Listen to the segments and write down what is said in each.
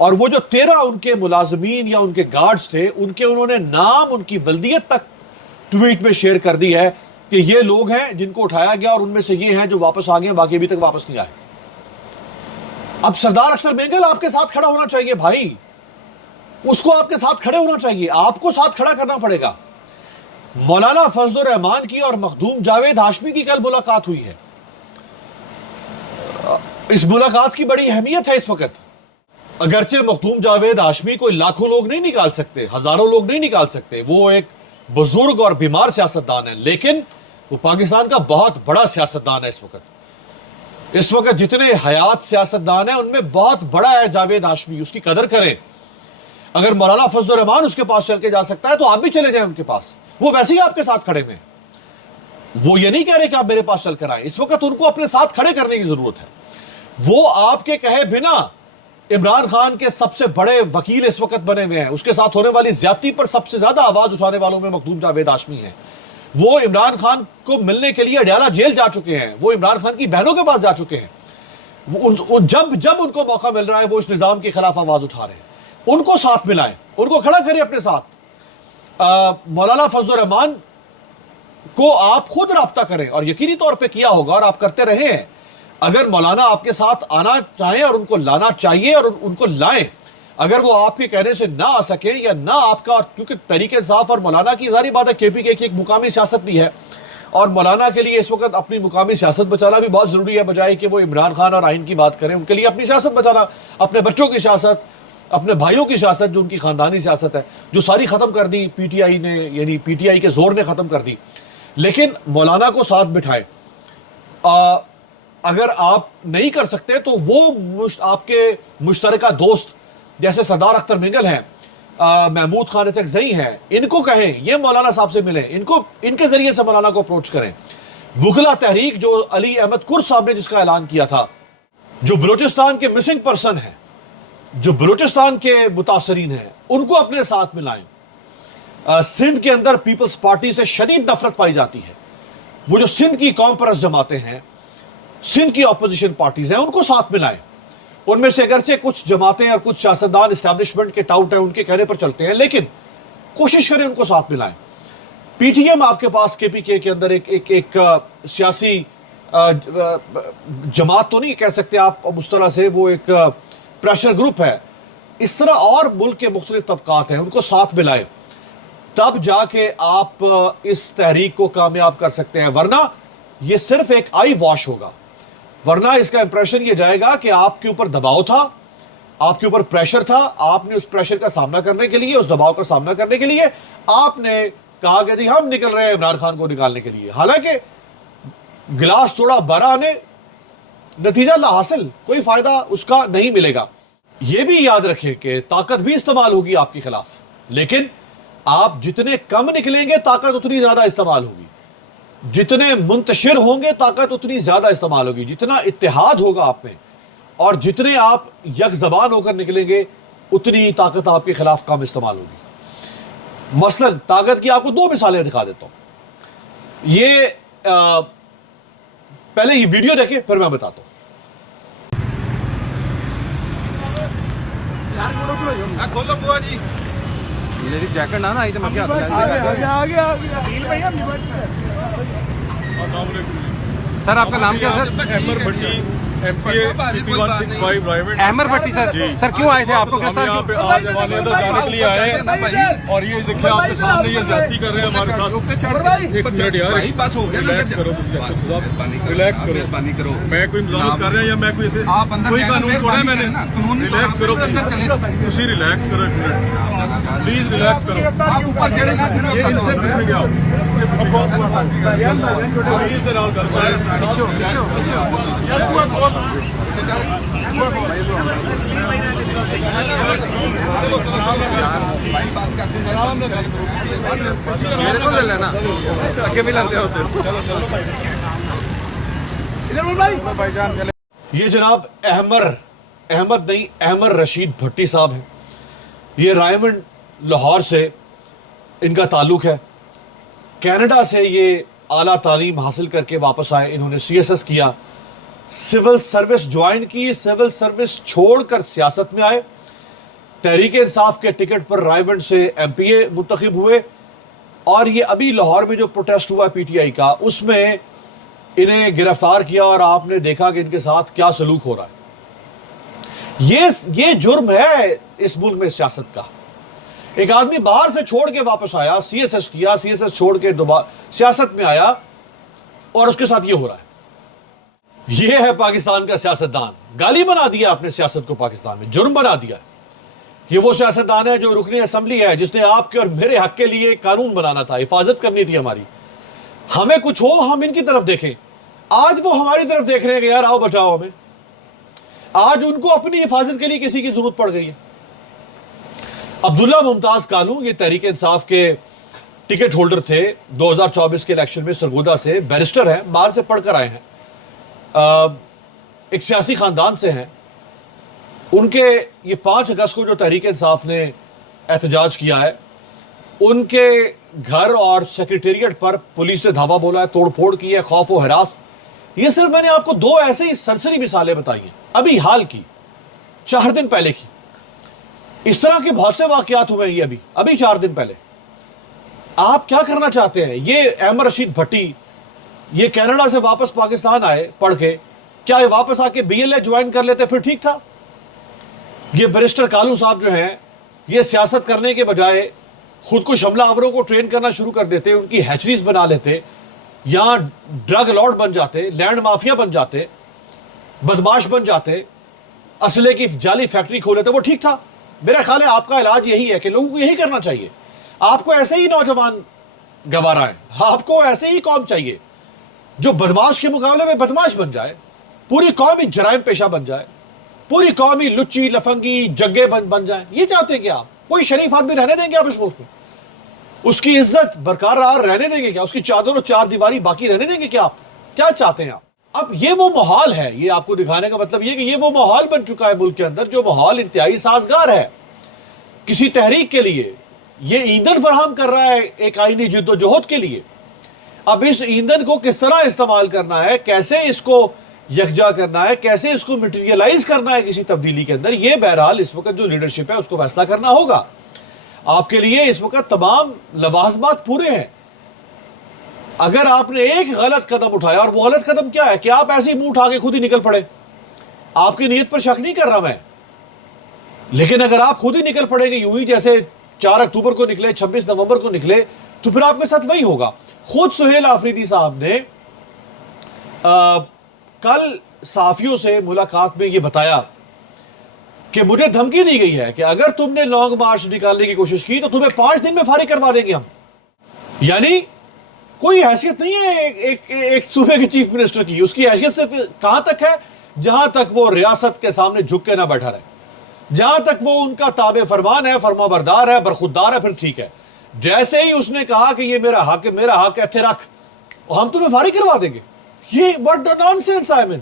اور وہ جو 13 ان کے ملازمین یا ان کے گارڈز تھے ان کے انہوں نے نام ان کی ولدیت تک ٹویٹ میں شیئر کر دی ہے کہ یہ لوگ ہیں جن کو اٹھایا گیا اور ان میں سے یہ ہیں جو واپس آ گئے، باقی ابھی تک واپس نہیں آئے۔ اب سردار اختر مینگل آپ کے ساتھ کھڑا ہونا چاہیے بھائی، اس کو آپ کے ساتھ کھڑے ہونا چاہیے، آپ کو ساتھ کھڑا کرنا پڑے گا۔ مولانا فضل الرحمان کی اور مخدوم جاوید ہاشمی کی کل ملاقات ہوئی ہے، اس ملاقات کی بڑی اہمیت ہے اس وقت۔ اگرچہ مخدوم جاوید ہاشمی کوئی لاکھوں لوگ نہیں نکال سکتے، ہزاروں لوگ نہیں نکال سکتے، وہ ایک بزرگ اور بیمار سیاستدان ہے، لیکن وہ پاکستان کا بہت بڑا سیاستدان ہے اس وقت۔ اس وقت جتنے حیات سیاستدان ہیں ان میں بہت بڑا ہے جاوید ہاشمی، اس کی قدر کریں۔ اگر مولانا فضل الرحمان اس کے پاس چل کے جا سکتا ہے تو آپ بھی چلے جائیں ان کے پاس، وہ ویسے ہی آپ کے ساتھ کھڑے ہوئے ہیں۔ وہ یہ نہیں کہہ رہے کہ آپ میرے پاس چل کر آئیں، اس وقت ان کو اپنے ساتھ کھڑے کرنے کی ضرورت ہے۔ وہ آپ کے کہے بنا عمران خان کے سب سے بڑے وکیل اس وقت بنے ہوئے ہیں، اس کے ساتھ ہونے والی زیادتی پر سب سے زیادہ آواز اٹھانے والوں میں مخدوم جاوید ہاشمی ہیں۔ وہ عمران خان کو ملنے کے لیے اڈیالہ جیل جا چکے ہیں، وہ عمران خان کی بہنوں کے پاس جا چکے ہیں، جب ان کو موقع مل رہا ہے وہ اس نظام کے خلاف آواز اٹھا رہے ہیں۔ ان کو ساتھ ملائیں، ان کو کھڑا کریں اپنے ساتھ۔ مولانا فضل الرحمان کو آپ خود رابطہ کریں، اور یقینی طور پہ کیا ہوگا اور آپ کرتے رہے ہیں۔ اگر مولانا آپ کے ساتھ آنا چاہیں اور ان کو لانا چاہیے اور ان کو لائیں، اگر وہ آپ کے کہنے سے نہ آ سکیں یا نہ آپ کا، کیونکہ تحریک انصاف اور مولانا کی ظاہری بات ہے کے پی کے کی ایک مقامی سیاست بھی ہے، اور مولانا کے لیے اس وقت اپنی مقامی سیاست بچانا بھی بہت ضروری ہے، بجائے کہ وہ عمران خان اور آئین کی بات کریں۔ ان کے لیے اپنی سیاست بچانا، اپنے بچوں کی سیاست، اپنے بھائیوں کی سیاست جو ان کی خاندانی سیاست ہے، جو ساری ختم کر دی پی ٹی آئی نے، یعنی پی ٹی آئی کے زور نے ختم کر دی۔ لیکن مولانا کو ساتھ بٹھائیں۔ اگر آپ نہیں کر سکتے تو وہ آپ کے مشترکہ دوست جیسے سردار اختر مینگل ہیں، محمود خان اچکزئی ہیں، ان کو کہیں یہ مولانا صاحب سے ملیں، ان کے ذریعے سے مولانا کو اپروچ کریں۔ وکلا تحریک جو علی احمد کرد صاحب نے جس کا اعلان کیا تھا، جو بلوچستان کے مسنگ پرسن ہیں، جو بلوچستان کے متاثرین ہیں، ان کو اپنے ساتھ ملائیں۔ سندھ کے اندر پیپلز پارٹی سے شدید نفرت پائی جاتی ہے، وہ جو سندھ کی قوم پرست جماعتیں ہیں، سندھ کی اپوزیشن پارٹیز ہیں، ان کو ساتھ ملائیں۔ ان میں سے اگرچہ کچھ جماعتیں اور کچھ سیاستدان اسٹیبلشمنٹ کے ٹاؤٹ ہیں، ان کے کہنے پر چلتے ہیں، لیکن کوشش کریں ان کو ساتھ ملائیں۔ پی ٹی ایم آپ کے پاس کے پی کے اندر ایک سیاسی جماعت تو نہیں کہہ سکتے آپ اس طرح سے، وہ ایک پریشر گروپ ہے۔ اس طرح اور ملک کے مختلف طبقات ہیں، ان کو ساتھ ملائیں، تب جا کے آپ اس تحریک کو کامیاب کر سکتے ہیں، ورنہ یہ صرف ایک آئی واش ہوگا۔ ورنہ اس کا امپریشن یہ جائے گا کہ آپ کے اوپر دباؤ تھا، آپ کے اوپر پریشر تھا، آپ نے اس پریشر کا سامنا کرنے کے لیے، اس دباؤ کا سامنا کرنے کے لیے آپ نے کہا کہ جی ہم نکل رہے ہیں عمران خان کو نکالنے کے لیے، حالانکہ گلاس تھوڑا بھرا آنے نتیجہ لا حاصل، کوئی فائدہ اس کا نہیں ملے گا۔ یہ بھی یاد رکھیں کہ طاقت بھی استعمال ہوگی آپ کے خلاف، لیکن آپ جتنے کم نکلیں گے طاقت اتنی زیادہ استعمال ہوگی، جتنے منتشر ہوں گے طاقت اتنی زیادہ استعمال ہوگی، جتنا اتحاد ہوگا آپ میں اور جتنے آپ یک زبان ہو کر نکلیں گے اتنی طاقت آپ کے خلاف کم استعمال ہوگی۔ مثلا طاقت کی آپ کو 2 مثالیں دکھا دیتا ہوں۔ یہ پہلے یہ ویڈیو دیکھیں پھر میں بتاتا ہوں۔ کھولو بوا جی، میری جیکٹ نہ آئی تو میں کیا سر آپ کا نام کیا سر؟ احمر بھٹی احمر بھٹی سر، سر کیوں آئے تھے؟ آپ کو ہم یہاں پہ آج حوالے جانے کے لیے آئے ہیں، اور یہ دیکھیں آپ کے سامنے یہ زیادتی کر رہے ہیں ہمارے ساتھ۔ ایک منٹ یار، ریلیکس کرو، ریلیکس کرو، میں کوئی مزاحمت کر رہا ہوں یا میں کوئی قانون توڑا ہے؟ میں نے ریلیکس کرو، تسی ریلیکس کرو، ایک منٹ پلیز ریلیکس کرو۔ یہ ان سے پوچھ گیا میرے کو لے لینا، اگے بھی لگتے ہوتے۔ یہ جناب احمد نہیں احمر رشید بھٹی صاحب ہیں، یہ رائمنڈ لاہور سے ان کا تعلق ہے۔ کینیڈا سے یہ اعلیٰ تعلیم حاصل کر کے واپس آئے، انہوں نے سی ایس ایس کیا، سول سروس جوائن کی، سول سروس چھوڑ کر سیاست میں آئے، تحریک انصاف کے ٹکٹ پر رائے سے ایم پی اے منتخب ہوئے, اور یہ ابھی لاہور میں جو پروٹیسٹ ہوا پی ٹی آئی کا, اس میں انہیں گرفتار کیا اور آپ نے دیکھا کہ ان کے ساتھ کیا سلوک ہو رہا ہے. یہ جرم ہے اس ملک میں سیاست کا. ایک آدمی باہر سے چھوڑ کے واپس آیا, سی ایس ایس کیا, سی ایس ایس چھوڑ کے دوبارہ سیاست میں آیا, اور اس کے ساتھ یہ ہو رہا ہے. یہ ہے پاکستان کا سیاستدان. گالی بنا دیا اپنے سیاست کو, پاکستان میں جرم بنا دیا. یہ وہ سیاستدان ہے جو رکن اسمبلی ہے, جس نے آپ کے اور میرے حق کے لیے قانون بنانا تھا, حفاظت کرنی تھی ہماری. ہمیں کچھ ہو ہم ان کی طرف دیکھیں. آج وہ ہماری طرف دیکھ رہے ہیں کہ یار آؤ بچاؤ ہمیں. آج ان کو اپنی حفاظت کے لیے کسی کی ضرورت پڑ گئی ہے. عبداللہ ممتاز کانو یہ تحریک انصاف کے ٹکٹ ہولڈر تھے 2024 کے الیکشن میں, سرگودا سے, بیرسٹر ہیں, باہر سے پڑھ کر آئے ہیں, ایک سیاسی خاندان سے ہیں. ان کے یہ 5 اگست کو جو تحریک انصاف نے احتجاج کیا ہے, ان کے گھر اور سیکریٹریٹ پر پولیس نے دھاوا بولا ہے, توڑ پھوڑ کی ہے, خوف و ہراس. یہ صرف میں نے آپ کو 2 ایسے ہی سرسری مثالیں بتائی ہیں, ابھی حال کی, 4 دن پہلے کی. اس طرح کے بہت سے واقعات ہوئے ہیں یہ ابھی 4 دن پہلے. آپ کیا کرنا چاہتے ہیں؟ یہ احمد رشید بھٹی یہ کینیڈا سے واپس پاکستان آئے پڑھ کے, کیا یہ واپس آ کے بی ایل اے جوائن کر لیتے پھر ٹھیک تھا؟ یہ بیرسٹر کالو صاحب جو ہیں, یہ سیاست کرنے کے بجائے خود کو حملہ آوروں کو ٹرین کرنا شروع کر دیتے, ان کی ہیچریز بنا لیتے, یہاں ڈرگ لارڈ بن جاتے, لینڈ مافیا بن جاتے, بدماش بن جاتے, اسلحے کی جعلی فیکٹری کھول لیتے. وہ ٹھیک تھا؟ میرا خیال ہے آپ کا علاج یہی ہے کہ لوگوں کو یہی کرنا چاہیے. آپ کو ایسے ہی نوجوان گوارا ہیں, آپ کو ایسے ہی قوم چاہیے جو بدماش کے مقابلے میں بدماش بن جائے, پوری قوم ہی جرائم پیشہ بن جائے, پوری قوم ہی لچی لفنگی جگے بن جائیں. یہ چاہتے ہیں کہ آپ کوئی شریف آدمی رہنے دیں گے آپ اس ملک میں؟ اس کی عزت برقرار رہنے دیں گے کیا؟ اس کی چادر و 4 دیواری باقی رہنے دیں گے کیا؟ آپ کیا چاہتے ہیں آپ؟ اب یہ وہ ماحول ہے, یہ آپ کو دکھانے کا مطلب یہ کہ یہ وہ ماحول بن چکا ہے ملک کے اندر جو ماحول انتہائی سازگار ہے کسی تحریک کے لیے. یہ ایندھن فراہم کر رہا ہے ایک آئینی جد و جہد کے لیے. اب اس ایندھن کو کس طرح استعمال کرنا ہے, کیسے اس کو یکجا کرنا ہے, کیسے اس کو مٹیریلائز کرنا ہے کسی تبدیلی کے اندر, یہ بہرحال اس وقت جو لیڈرشپ ہے اس کو فیصلہ کرنا ہوگا. آپ کے لیے اس وقت تمام لوازمات پورے ہیں. اگر آپ نے ایک غلط قدم اٹھایا, اور وہ غلط قدم کیا ہے کہ آپ ایسے ہی منہ اٹھا کے خود ہی نکل پڑے, آپ کی نیت پر شک نہیں کر رہا میں, لیکن اگر آپ خود ہی نکل پڑے گے یوں ہی جیسے 4 اکتوبر کو نکلے, 26 نومبر کو نکلے, تو پھر آپ کے ساتھ وہی ہوگا. خود سہیل آفریدی صاحب نے کل صحافیوں سے ملاقات میں یہ بتایا کہ مجھے دھمکی دی گئی ہے کہ اگر تم نے لانگ مارچ نکالنے کی کوشش کی تو تمہیں 5 دن میں فارغ کروا دیں گے ہم. یعنی کوئی حیثیت نہیں ہے ایک صوبے کے چیف منسٹر کی. اس کی حیثیت سے کہاں تک ہے؟ جہاں تک وہ ریاست کے سامنے جھک کے نہ بیٹھا رہے, جہاں تک وہ ان کا تابع فرمان ہے, فرما بردار ہے, برخودار ہے, پھر ٹھیک ہے. جیسے ہی اس نے کہا کہ یہ میرا حق ہے ایتھے رکھ, ہم تمہیں فارغ کروا دیں گے. یہ what nonsense ہے.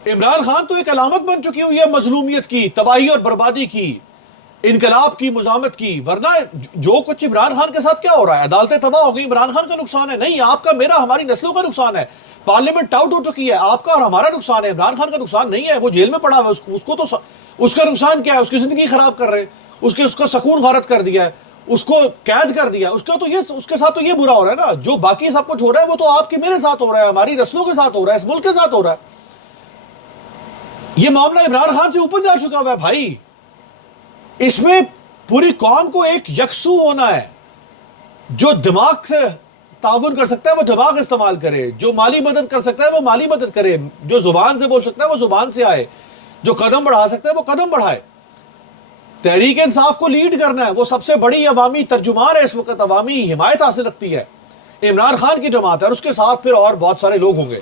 عمران خان تو ایک علامت بن چکی ہوئی ہے مظلومیت کی, تباہی اور بربادی کی, انقلاب کی, مزاحمت کی. ورنہ جو کچھ عمران خان کے ساتھ کیا ہو رہا ہے, عدالتیں تباہ ہو گئی, عمران خان کا نقصان ہے؟ نہیں, آپ کا, میرا, ہماری نسلوں کا نقصان ہے. پارلیمنٹ ٹاؤٹ ہو چکی ہے, آپ کا اور ہمارا نقصان ہے, عمران خان کا نقصان نہیں ہے. وہ جیل میں پڑا ہوا ہے, اس کو تو اس کا نقصان کیا ہے؟ اس کی زندگی خراب کر رہے ہیں, اس کا سکون غارت کر دیا ہے, اس کو قید کر دیا. اس کے ساتھ تو یہ برا ہو رہا ہے نا. جو باقی سب کچھ ہو رہا ہے وہ تو آپ کے میرے ساتھ ہو رہا ہے, ہماری نسلوں کے ساتھ ہو رہا ہے, اس ملک کے ساتھ ہو رہا ہے. یہ معاملہ عمران خان سے اوپر جا چکا ہوا ہے بھائی. اس میں پوری قوم کو ایک یکسو ہونا ہے. جو دماغ سے تعاون کر سکتا ہے وہ دماغ استعمال کرے, جو مالی مدد کر سکتا ہے وہ مالی مدد کرے, جو زبان سے بول سکتا ہے وہ زبان سے آئے, جو قدم بڑھا سکتا ہے وہ قدم بڑھائے. تحریک انصاف کو لیڈ کرنا ہے, وہ سب سے بڑی عوامی ترجمان ہے اس وقت, عوامی حمایت حاصل رکھتی ہے. عمران خان کی جماعت ہے, اور اس کے ساتھ پھر اور بہت سارے لوگ ہوں گے.